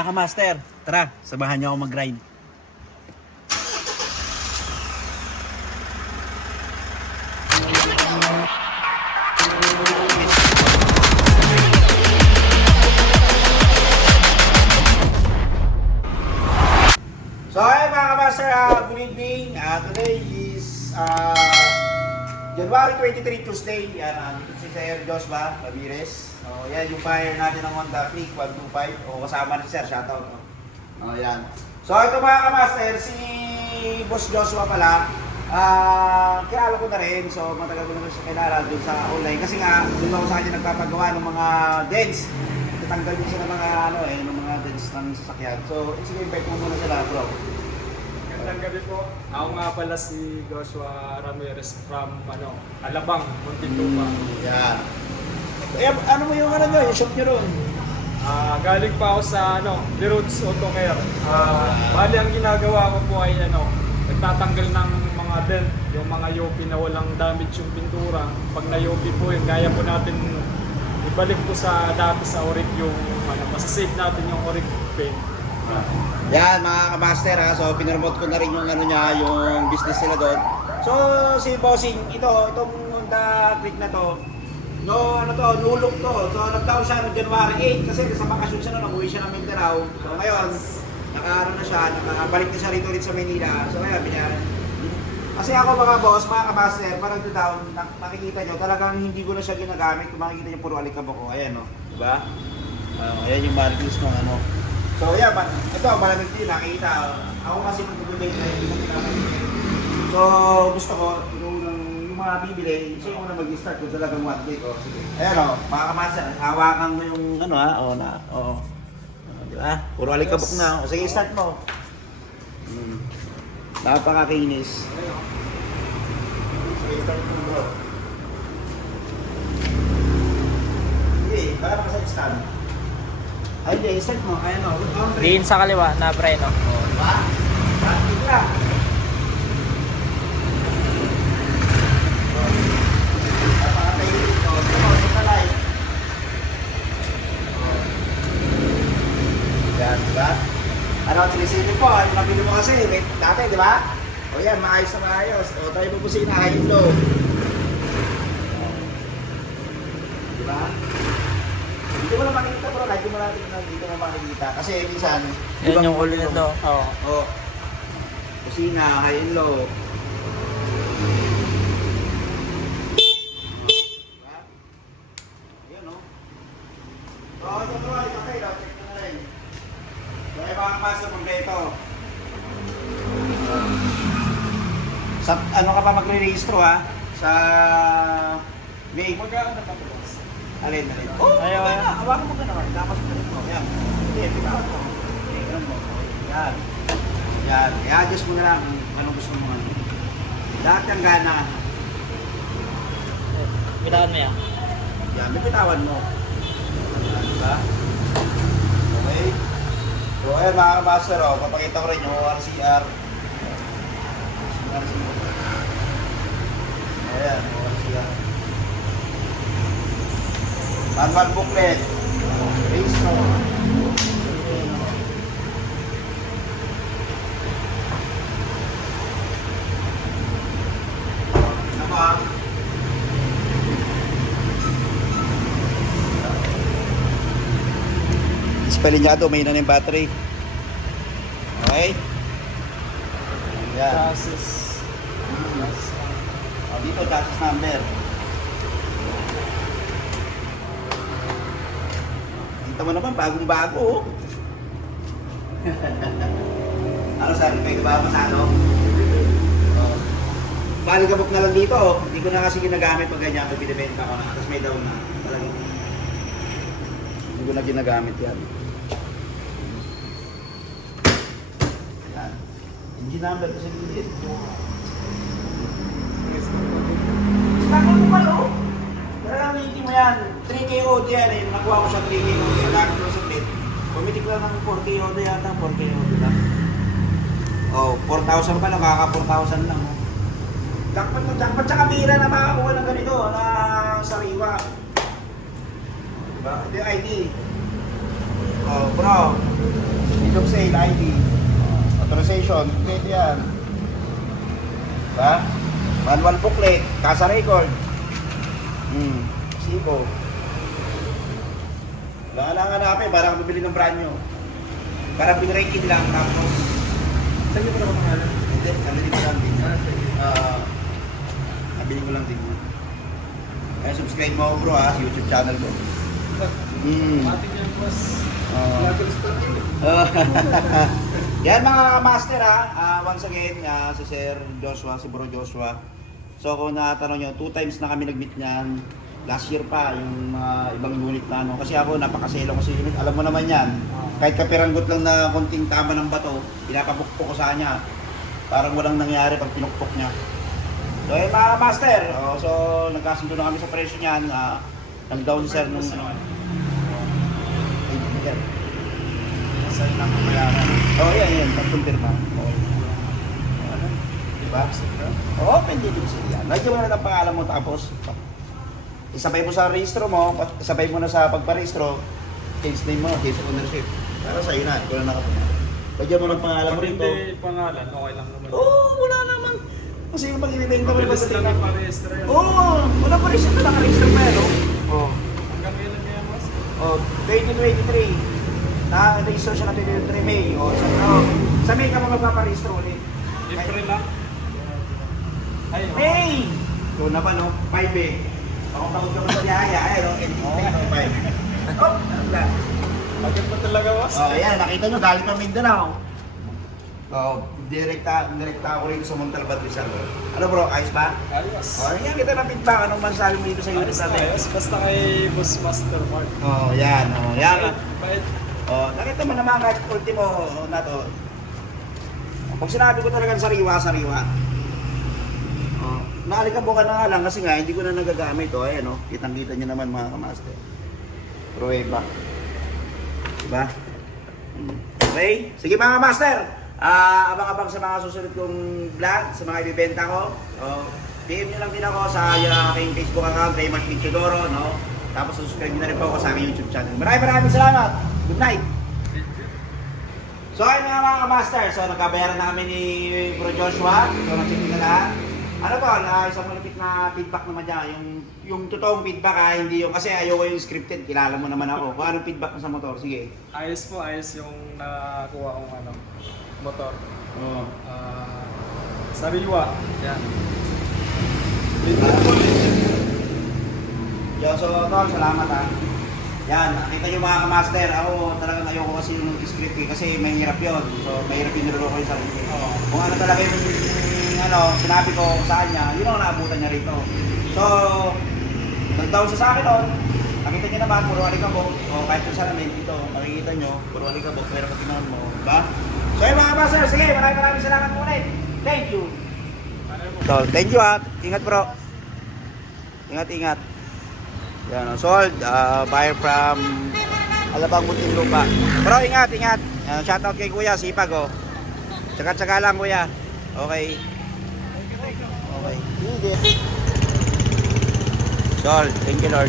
Mga ka-master, tara, samahan niyo ako mag-grind. So ayun mga ka-master, good evening. Today is January 23, Tuesday. Dito si Sir Josba Ramirez. Yan yung buyer natin ng Honda Click 125. Kasama ni Sir, shoutout. Yan. So ito mga ka-master, si Boss Joshua pala. Kilala ko na rin. So matagal ko naman siya kilala dun sa online. Kasi nga, dun ako sa kanya nagpapagawa ng mga dents. Tatanggal din siya ng mga ng mga dents ng sasakyan. So sige, invite mo muna sila, bro. Magandang gabi po. Ako nga pala si Joshua Ramirez from Alabang, Muntinlupa. Yan. Ano mo yung yung shop nyo ron? Galing pa ako sa The Roots Auto Care. Bali ang ginagawa ko po ay nagtatanggal ng mga dent, yung mga yopi na walang damage yung pintura. Pag na-yopi po yun, kaya po natin ibalik po sa dati sa orig yung masasave natin yung orig paint. Yan mga ka-master so pinromote ko na rin yung yung business nila doon. So si Bossing, itong Honda Click na to, nulok to. So nag-down siya noong January 8 kasi sa bakasyon siya umuwi siya ng Mindanao. So ngayon, nakabalik na siya rito sa Manila. So kaya kasi ako mga boss, mga ka-master, parang down, nakikita nyo, talagang hindi ko na siya ginagamit. Kung makikita nyo, puro alikabok ko. Ayan, no? Diba? Ayan yung markings ng So, yeah, ito, malamig din, nakikita. Ako kasi mag-bibig na hindi ko ginagamit. So, gusto ko, yung mga bibili, siya yung na mag-start kung talagang one day ko. Sige. Ayan, no? Mga ka-master, hawakan mo yung diba? Puro alikabok na. Sige, start mo. Napakakinis. Sige, baka makasag-stand. Ay, hindi, start mo. Ayan o. Diin sa kaliwa na preno. Diba? Start ka. Napakakinis. Ito na live. Yan, diba? Sinisipin po, yung nabili mo kasi, dati, di ba? O yan, maayos na maayos. O tayo po si high and low. Di ba? Hindi mo na makikita bro, kahit mo natin na dito mo makikita. Kasi minsan, Yan yung ulo nito. Oo. O, kusina, high and low. Diba? Ayan o. O, ito kayo, check mo na rin. So, ay mga kapaso kompleto. Sa ano ka pa magre-registro ha? Sa May. Magkano na tapos? Alin. Oh, Ayaw, okay na. Hawakan mo ka naman. Tapos mo rin mo. Yan. Hindi, bitawan mo. Okay, ganun mo. Yan. Yan. I-adjust mo na lang kung anong gusto mo. Lahat ng gana. Bitawan mo yan. Yan, bitawan mo. Yan, diba? Okay. So, ayan mga ka-master, papakita ko rin yung ORCR. Ayan, ORCR. Manual booklet. Race. Ano ba? Espalinyado, may na yung battery. Okay? Yan. Chassis. Dito, chassis number. Kita mo naman, bagong-bago. Ano sabi, may ba sa Baligabok na lang dito. Hindi ko na kasi ginagamit pag ganyan. Pag binibenta ko na. Tapos may down na. Talagang hindi ko na ginagamit yan. Yan. Engine number kasi gilid. Bakit mo ba, no? Talagang hindi mo yan. 3KO yan eh. Nakuha ko siya 3KO. Nagamit ko sa plate. Pumitik lang ng 4KO yata. 4KO diba? Oh, 4,000 pa lang. Kaka 4,000 lang. Jackpot mo, jackpot sa kamera na makakuha ng ganito na sariwa. Diba? Ito yung ID. Oh, bro. Deed of sale, ID. Authorization, complete yan. Diba? Manual booklet, kasa record. Sipo. Kailangan namin, parang bibili ng brand nyo. Parang pinraking lang, tapos... Saan niyo pa naman pangalan? Hindi, nabili ko lang din. Nabili ko lang din. Kaya subscribe mo ako bro ha, sa YouTube channel ko. Ating yan, boss. Vloggers pa rin. Yan mga master ha, once again, si Sir Joshua, si Bro Joshua. So kung natanong nyo, 2 times na kami nag-meet niyan. Last year pa, yung ibang unit na ano. Kasi ako, napakaselo ko sa unit. Alam mo naman yan. Kahit kapiranggot lang na konting tama ng bato, pinapabukpok ko sa kanya. Parang walang nangyari pag pinukpok niya. So mga master, so nagkasundo na kami sa presyo niyan. Nag-down sir nung ano. Saan lang ang bayaran? Yan, pag-confirma. Diba? Pwede din siya. Lagyan mo na ng pangalan mo tapos isabay mo sa registro mo, isabay mo na sa pagparehistro, change name mo, change of ownership. Para sa'yo na, ikaw na nakapunta. Lagyan mo ng pangalan mo Pag rito. hindi pangalan, okay lang naman. Wala naman. Kasi yung pag-ibibenta mo Mabilis lang naman. yung parehistro yan. Wala pa rin siya naka-register pa yan, Hanggang kailan kaya, boss? 2023. Na-register siya na 2023 May. Sa May ka mo magpaparehistro ulit. April lang. Ay, May! Ito na ba, no? 5 eh. Ako takot ka ba sa biyaya? Ayun, no? 5. Wala. Agad pa talaga, boss? Ayan, nakita nyo, galing pa Mindanao. Direkta ako rin sa Montalban Rizal. Ano bro, ayos ba? Ayos. Yan kita ng feedback. Anong masasabi mo dito sa unit Ayos na, natin? ayos. Basta kay Boss Master Mark. Yan. Bait. Nakita mo naman kahit ultimo na to. Pag sinabi ko talagang sariwa. Naalikabukan na nga lang kasi nga hindi ko na nagagamit. Ayan, kitang-kita nyo naman mga kamaster. Prueba. Diba? Okay? Sige mga master! Abang-abang sa mga susunod kong vlog, sa mga ibibenta ko. PM nyo lang din ako sa aking Facebook account, Raymond Picchodoro, no? Tapos subscribe nyo na rin po ako sa aking YouTube channel. Maraming salamat! Good night! So ayun nga mga master, so nagkabayaran na kami ni Bro Joshua. So nagsitin na lahat. Ano to, isang malapit na feedback naman dyan. Yung totoong feedback hindi yung, kasi ayoko yung scripted, kilala mo naman ako. Kung anong feedback mo sa motor, sige. Ayos po, ayos yung nakuha kong motor. Sariwa. Yan. Yo, so tol, salamat ha. Yan, nakita nyo mga kamaster, ako talagang ayoko kasi yung script kasi mahirap yun. So mahirap yung niloloko yung sarili. Kung ano talaga yung sinabi ko sa kanya, yun ang naabutan niya rito. So, nag-down siya sa akin doon. Nakita niyo naman, puro alikabok. Kahit kung saan namin dito, makikita nyo, puro alikabok, pero katingan mo, diba? So yun mga kamaster, sige, maraming salamat ulit. Thank you. So, thank you ha. Ingat bro. Ingat. Yan, sold, buyer from Alabang Muntinlupa. Bro, ingat. Shoutout kay Kuya, sipag Tsaka lang Kuya. Okay. Sold, thank you Lord.